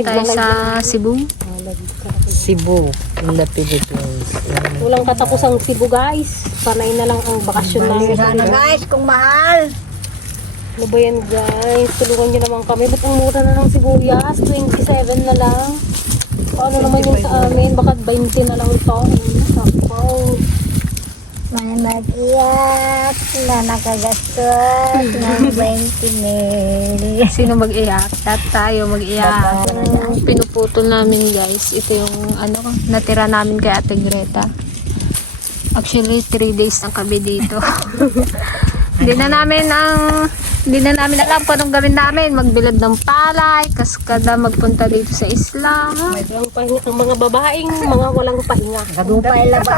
Live tayo sa Cebu. Cebu, in the Philippines. Walang katapusang Cebu guys. Panay na lang ang bakasyon namin. Sana guys, kung mahal. Ano ba yan guys? Tulungan nyo naman kami. Ba't ang mura na ng sibuyas? 27 na lang. Paano naman yung sa amin? Baka 20 na lang ito. Sakpaw. May mag-iyak na nakagastos ng 20 mil. Sino mag-iyak? Tat tayo mag-iyak. Yung pinuputol namin guys, ito yung ano, natira namin kay Ate Greta. Actually, 3 days na kami dito. Hindi na namin ang hindi na namin alam kung anong gawin namin. Magbilad ng palay, kaskada magpunta dito sa Islam. Walang pahinga. Ang mga babaeng mga walang pahinga. Kadupay laba.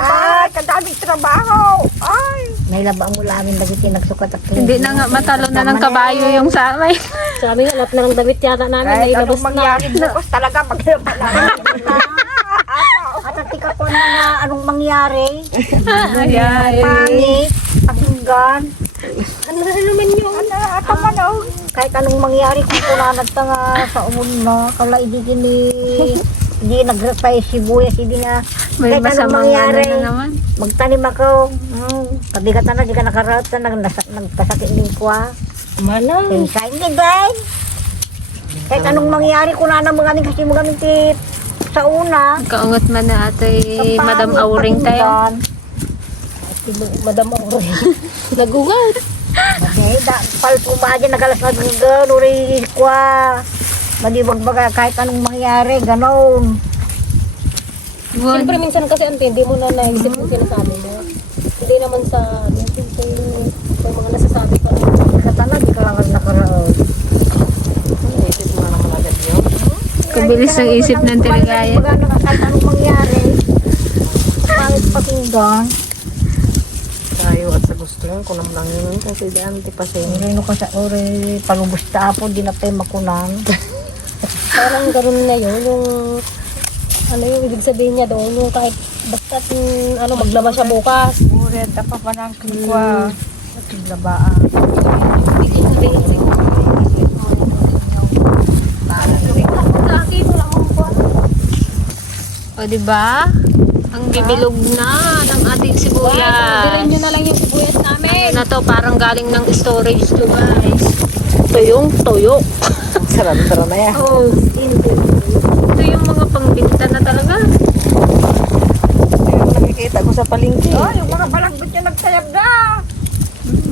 Kadaming trabaho. Ay. May laba mo lamin lagi tinagsukat at Hindi na nga matalo na ng kabayo yung sa amin. Sa amin, lahat na ng damit yata namin. Kahit anong na. mangyari bukas talaga maglaba na. At atika ko na nga anong mangyari. Ayan. Pangit. Pakinggan. Ano na naman yun? Ato man oh. Kahit anong mangyari kung kunanad ta nga sa umon na. Kala hindi kini hindi nagrapay sibuyas hindi nga May kahit anong ano mangyari na naman. magtanim ako hmm, kabigatan na di ka nakaraot na nag, nagkasakit din ko ah Mana? eh sa hindi din kahit anong mangyari kung na mga aning kasi mga mintit sa una Kaungat man na ate Madam Auring tayo. Madam Aure. Nagungat. Okay, da, pal pumaja nagalas na gagan, uri kwa. Madibag baga kahit anong mangyari, ganon. Good. Siyempre minsan kasi ante, hindi mo na naisip yung sinasabi mo. Hindi naman sa, minsan sa sa mga nasasabi pa. Sa tanah, di ka lang nakaraot. Isip mo naman agad yun. Kabilis ng isip ng teligaya. Kahit anong mangyari, pangit pakinggan. Tayo at sa gusto yun, kunam lang yun. Kasi daan, ti pa sa inyo. Uri no kasi, uri palubos ta po, di na tayo makunang. Parang gano'n na yun, yung ano yung ibig sabihin niya doon, yung kahit basta ano, maglaba siya bukas. Uri, tapa pa ng kikwa. At labaan. Ibig sabihin siya. O di ba? Ang bibilog na ng ating sibuyas. nyo na lang yung sibuyas namin. Ano na to, parang galing ng storage to guys. Tuyong tuyo. Sarap-sarap na yan. Oh, ito yung mga pangbinta na talaga. Yung nakikita ko sa palengke. Oh, yung mga balanggot niya nagsayab na.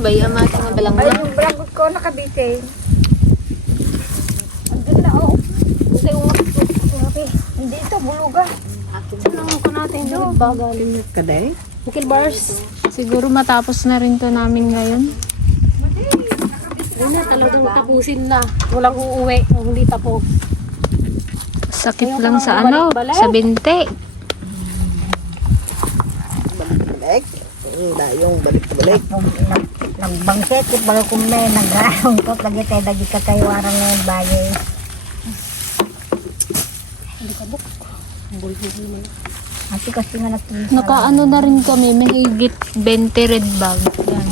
Baya mati nga balang Ay, yung balanggot ko nakabitin. Andun na, oh. Hindi ito, buluga. Natin yung bagal. Kaday? Nickel bars. Siguro matapos na rin to namin ngayon. Ayun na, talagang tapusin na. Walang uuwi kung hindi tapos. Sakit lang sa ano, sa binte. Balik. Hindi, yung balik-balik. Nagbangset, yung bago may nagrarong ko, lagi tayo, lagi ka tayo arang ngayon bagay. Ate kasi nga natin Nakaano na rin kami, may higit 20 red bag. Yan.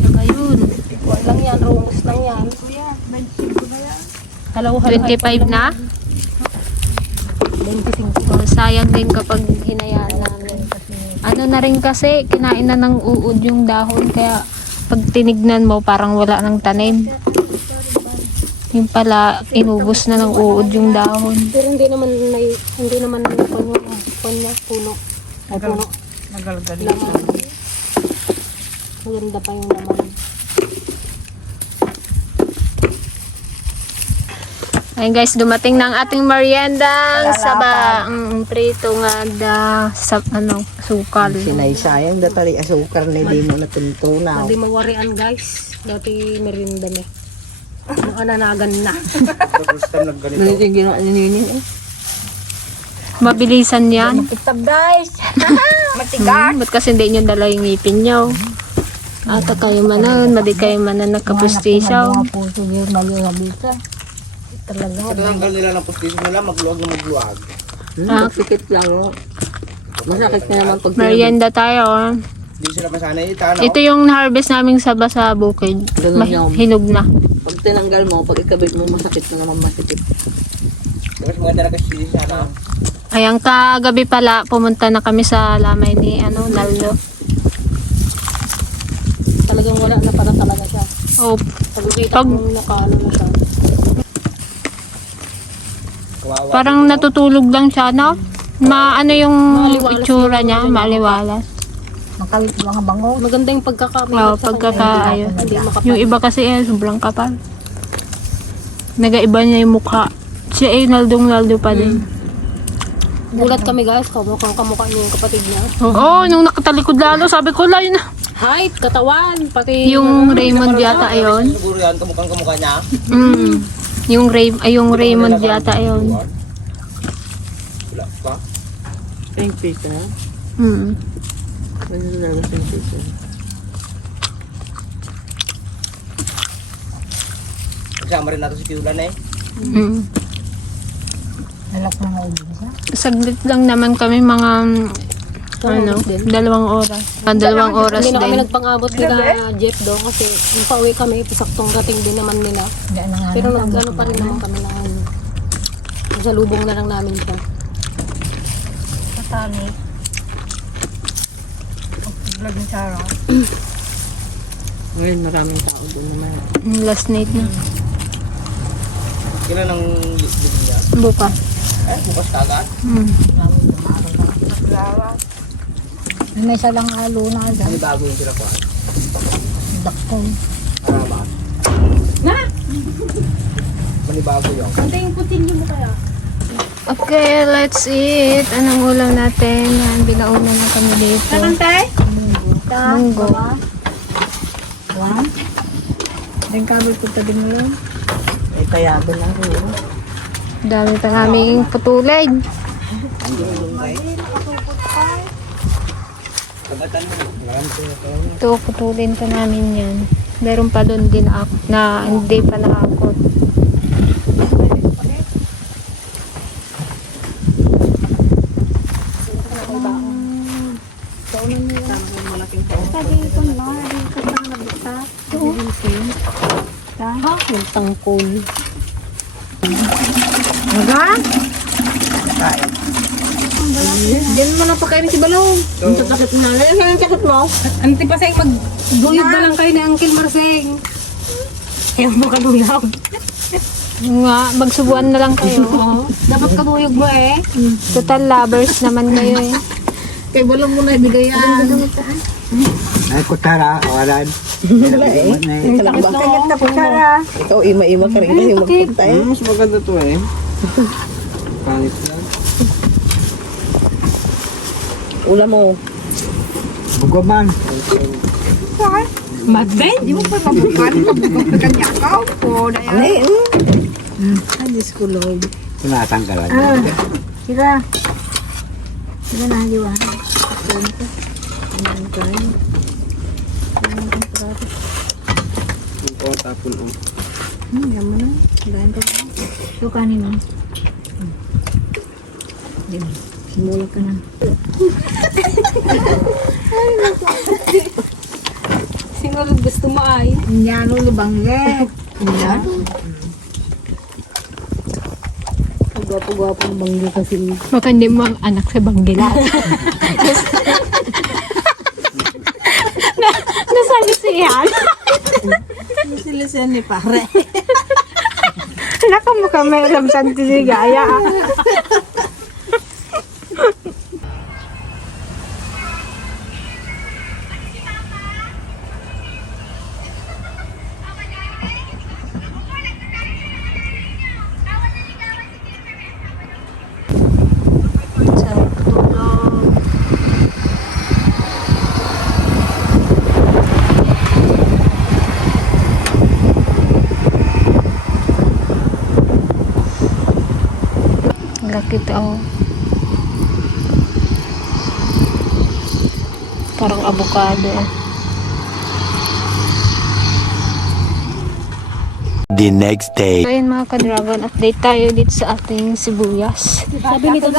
Tsaka yun. Kuwan lang yan, rungos lang yan. Halaw, halaw. 25 na. 25. Oh, sayang din kapag hinayaan namin. Ano na rin kasi, kinain na ng uod yung dahon. Kaya pag tinignan mo, parang wala ng tanim. Yung pala, inubos na ng uod yung dahon. Pero hindi naman may, hindi naman puno, puno, puno. Ay, puno. Nagalgali. Laman. Maganda pa yung laman. Ayun guys, dumating na ang ating merienda. Saba, ang prito nga da, sa, ano, sukal. Sinaysayang datali asukar na hindi mo natuntunaw. Hindi mawarian guys. Dati merinda me. Ano ananagan na. Ganito yung ginawa ni Nini. eh. Mabilisan yan. Kitab guys. Hmm, Matigas. ba't kasi hindi nyo dala yung ngipin nyo? Ata kayo manan, madi kayo manan nagkapustisaw. Talaga. Tanggal nila ng pustiso nila, magluwag na magluwag. Ah, Pikit lang. oh. Masakit na naman pag merienda tayo. ah. Hindi sila masanay ita, no? Ito yung harvest naming saba sa bukid. Ganun Ma- yung- hinog na. Pag tinanggal mo, pag ikabit mo, masakit na naman matikip. Tapos maganda na kasi sana. Ayan, kagabi pala, pumunta na kami sa lamay ni, ano, Naldo. Talagang wala na para talaga siya. Oh, Pag Pag- mo nakaano na siya. Kawawa. parang natutulog lang siya, no? Maano yung Maliwalas itsura yung niya, maliwalas. Makalit mga bango. Maganda yung pagkakamay. Oo, pagkakaayos. Hindi makapal. Yung iba kasi eh, sobrang kapal. Nagaiba niya yung mukha. Siya eh, naldong naldo pa din. Gulat kami guys, kamukhang kamukha niya yung kapatid niya. Oo, nung nakatalikod lalo, sabi ko lang yun. Height, katawan, pati Yung Raymond yata ayon. Siguro yan, kamukhang kamukha niya. Mm. Yung Ray, ay yung Raymond yata ayon. Wala pa. Pink piece na. Mm. Ano na lang pink piece na. Kasama rin natin si Piulan eh. Mm. Nalak mga ubos ha. Saglit lang naman kami mga ano, dalawang oras. Ah, dalawang oras Hindi na kami din. nagpang-abot nila Jeff doon kasi yung pauwi kami, saktong dating din naman nila. Hindi na nga. Pero nag ano pa rin naman kami na ano. Sa lubong na lang namin siya. Patani. Pagpaglag ni Sarah. Ngayon, maraming tao doon naman. Last night na. Kailan ang libig niya? Bukas. Eh, bukas kagad. Mm. May isa lang alo na dyan. Ano bago yung sila ko? Dakong. Para ba? Na! Manibago yung. Ante yung putin mo kaya? Okay, let's eat. Anong ulam natin? Yan, binauna na kami dito. Munggo. One. Then kabel ko pa din ngayon. Ay, tayaban lang ko. Dami pa naming putulay. Ito, putulin pa namin yan. Meron pa doon din ako na hindi pa nakakot. Yung tangkol. Diyan mo napakain si Balong. Ang tatakit na. Ano yung sakit mo? Ante pa sa'yo mag-guyod na lang kayo ni Uncle Marseng. Ayaw mo kaluyog. Nga, magsubuan na lang kayo. Dapat kaluyog mo eh. Total lovers naman kayo eh. Kay Balong mo na ibigay yan. Ay, kutara. Awalan. Salamat Kaya po Sarah. Ikaw, ima-ima ka rin kasi magpunta eh. Mas maganda to eh. Pangit lang. Ulam mo. Bugaman. Madben? Di mo pa mabukan. Mabukan kanya ka. Po, na Ano eh? Ay, Diyos ko, Lord. Tinatanggalan. Sira. Sira na, di ba? Oo, tapon o. Hmm, yan mo na. Dahil ka ba? Ito kanin mo. Ba? Simula ka na. Sino lang gusto mo ay? Nyano lubang le. Yan. Gwapo-gwapo ang bangyo kasi. Baka hindi mo ang anak sa Banggila. na, nasali si Ian. Sila siya ni pare. Naka mo kami alam sa tisigaya. Oh. Parang avocado. The next day. So ayun mga ka-dragon, update tayo dito sa ating sibuyas. Sabi nito.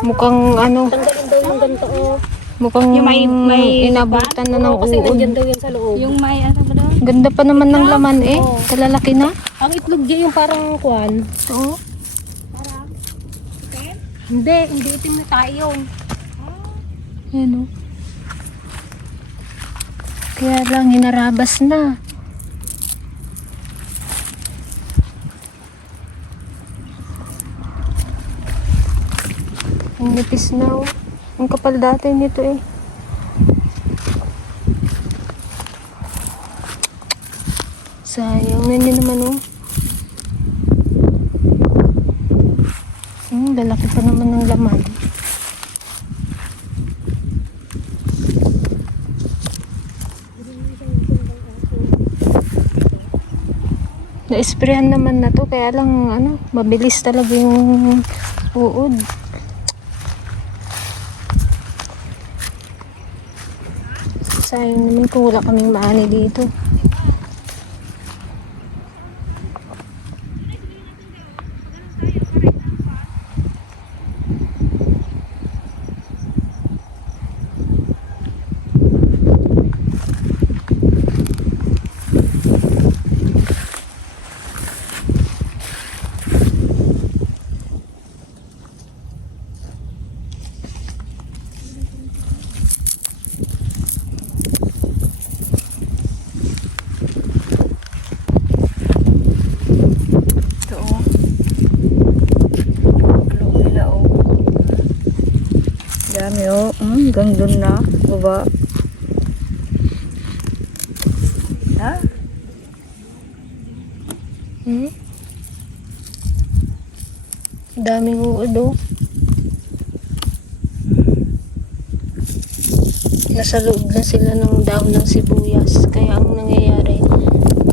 Mukhang ano, oh. mukhang Yung may- may- inabutan na ng Oo, kasi uod. nandyan daw yan sa loob. Yung may ano ba daw? Ganda pa naman ng laman eh. Kalalaki na. Ang itlog dyan yung parang kwan. Oo. Hindi, hindi itim na tayo. Yan o. Kaya lang, hinarabas na. Ang nipis na oh. Ang kapal dati nito eh. Sayang na niya naman oh. Hmm, lalaki pa naman ng laman. Na-sprayan naman na to, kaya lang ano, mabilis talaga yung uod. Sayang naman kung wala kaming maani dito. Ito oh. Ano nila oh. Dami oh. Hmm, hanggang dun na. Baba. Ha? Hmm? Daming uod oh. Nasa loob na sila ng dahon ng sibuyas. Kaya ang nangyayari,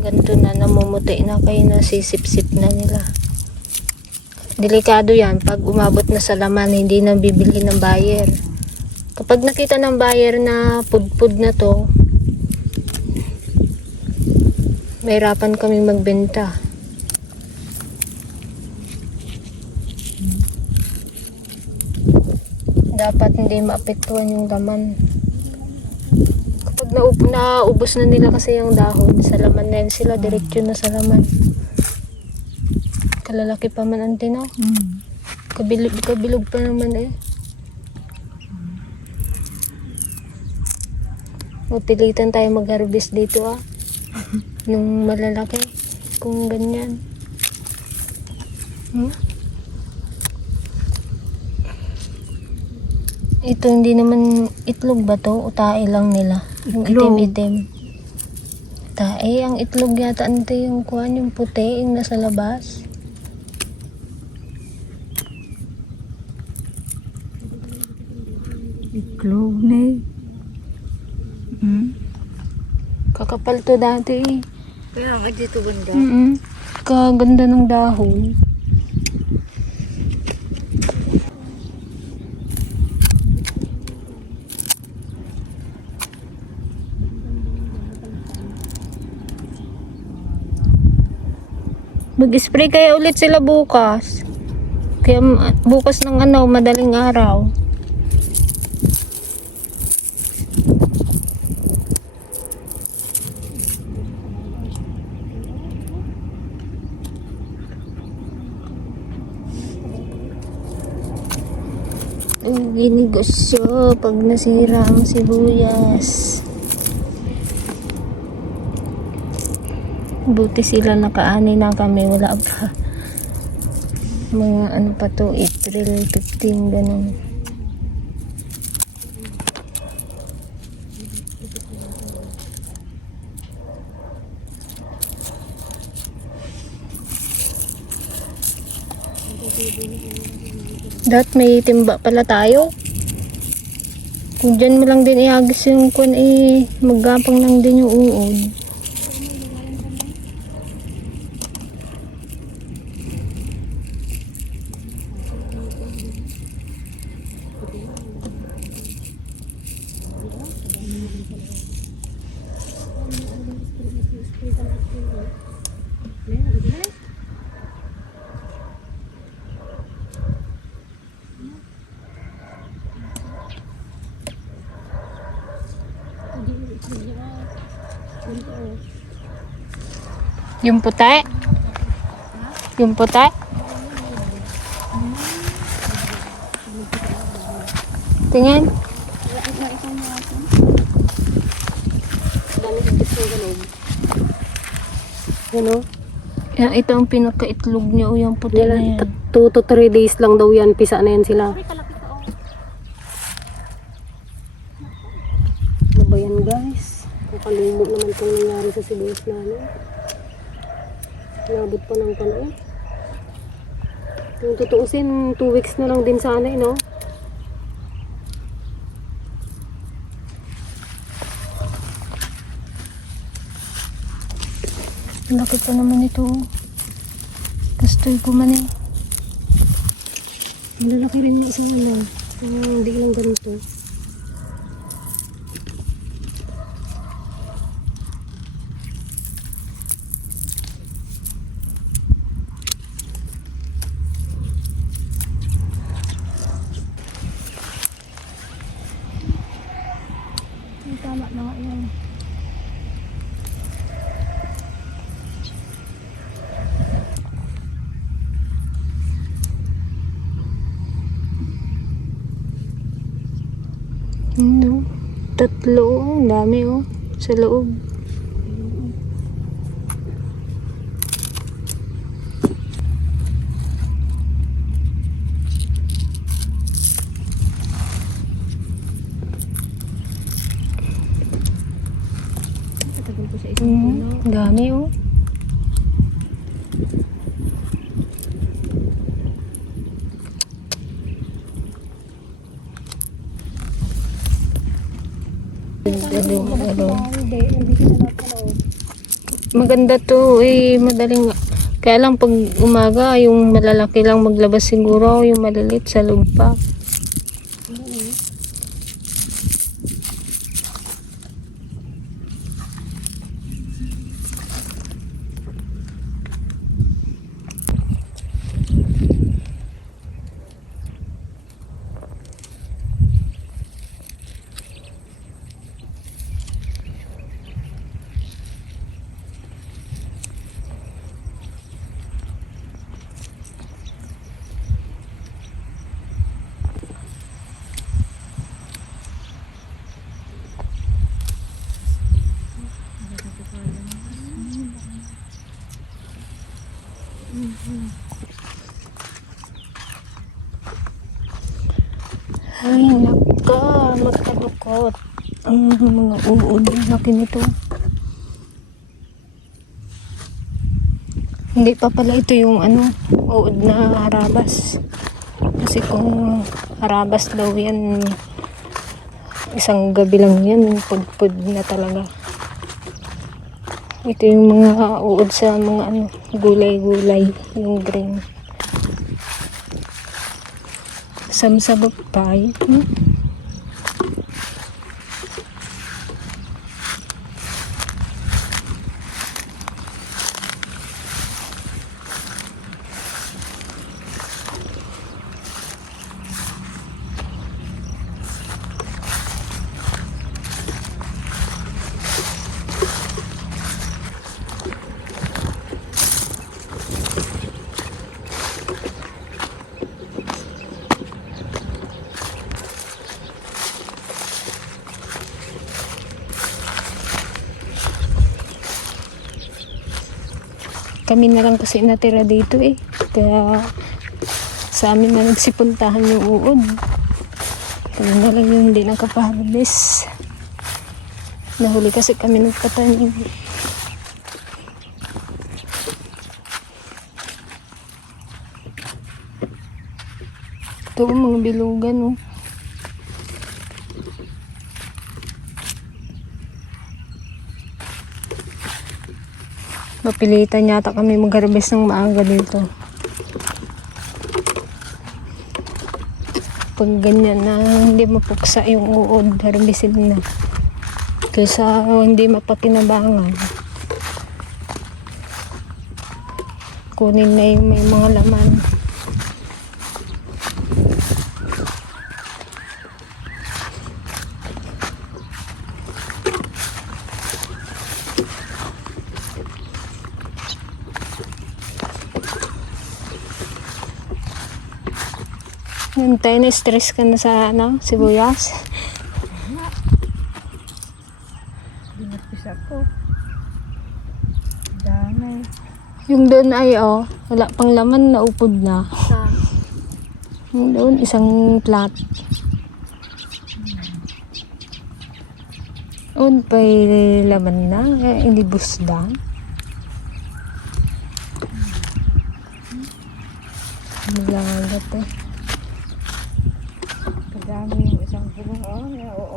ganito na namumuti na kaya nasisip-sip na nila. Delikado yan. Pag umabot na sa laman, hindi na bibili ng buyer. Kapag nakita ng buyer na pudpud na to, mahirapan kaming magbenta. dapat hindi maapektuhan yung laman. Kapag naup naubos na nila kasi yung dahon, sa laman na yun sila, diretso na sa laman. Kalalaki pa man ang tinaw. Hmm. Kabilog, kabilog pa naman eh. Mapilitan tayo mag-harvest dito ah. Nung malalaki. Kung ganyan. Hmm? Ito hindi naman itlog ba to? O tae lang nila? Yung Itlog. itim-itim. Tae, ang itlog yata ante yung kuhan, yung puti, yung nasa labas. Iklog na eh. Hmm? Kakapal to dati eh. Kaya nga dito banda. Mm Kaganda ng dahon. Mag-spray kaya ulit sila bukas. Kaya bukas ng ano, madaling araw. Ginegosyo pag nasira ang sibuyas. Buti sila nakaani na kami. Wala pa. Mga ano pa to, April 15, ganun. Dapat may timba pala tayo. Kung dyan mo lang din ihagis yung kun eh, maggapang lang din yung uod. Yung puti? Yung puti? Tingin. Ano? Yan, ito ang pinakaitlog niya o yung puti na yan. 2 to 3 days lang daw yan. Pisa na yan sila. Ano ba yan guys? Nakalimot naman itong nangyari sa sibuyas namin. Nabot pa ng panahon. Kung tutuusin, 2 weeks na lang din sana eh, no? Laki pa naman ito. Gusto ko man eh. Malalaki rin yung isang ano. Hindi lang ganito. Tama na nga yan. Ano? Tatlo. Ang dami oh. Sa loob. Mm, ang dami oh. Ano, ano. Maganda to eh, madaling kaya lang pag umaga, yung malalaki lang maglabas siguro, yung malilit sa loob pa. Ay, naka, magkadukot. Ang mga uod, laki nito. Hindi pa pala ito yung ano, uod na harabas. Kasi kung harabas daw yan, isang gabi lang yan, pudpud na talaga. Ito yung mga uod sa mga ano, gulay-gulay, yung green. Samsabog pie. Hmm? Kami na lang kasi natira dito eh. Kaya sa amin na nagsipuntahan yung uod. Kami na lang yung hindi nakapaharvest. Nahuli kasi kami nagpatanim. Ito mga bilugan oh. Mapilitan yata kami mag-harvest ng maaga dito. Pag ganyan na hindi mapuksa yung uod, harvestin na. Kaysa hindi mapakinabangan. Kunin na yung may mga laman. Hintay na stress ka na sa ano, sibuyas. Binapis ako. Dami. Yung doon ay oh, wala pang laman na upod na. Yung doon, isang plat. Un pa'y laman na, eh, hindi busda. Malagat eh. Kadami yung isang pulong. Oh, yeah, oo.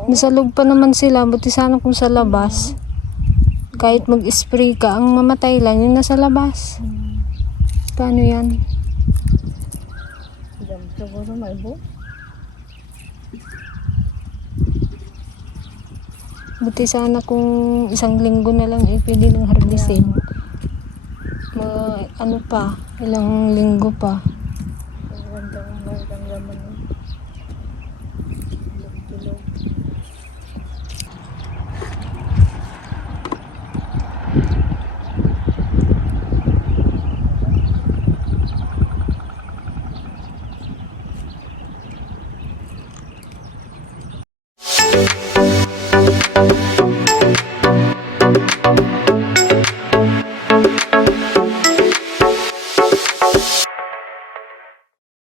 Nasa loob pa naman sila, buti sana kung sa labas. Kahit mag-spray ka, ang mamatay lang yung nasa labas. Paano yan? Siguro may bu. Buti sana kung isang linggo na lang eh, pwede nang harbisin. Ma, ano pa, ilang linggo pa.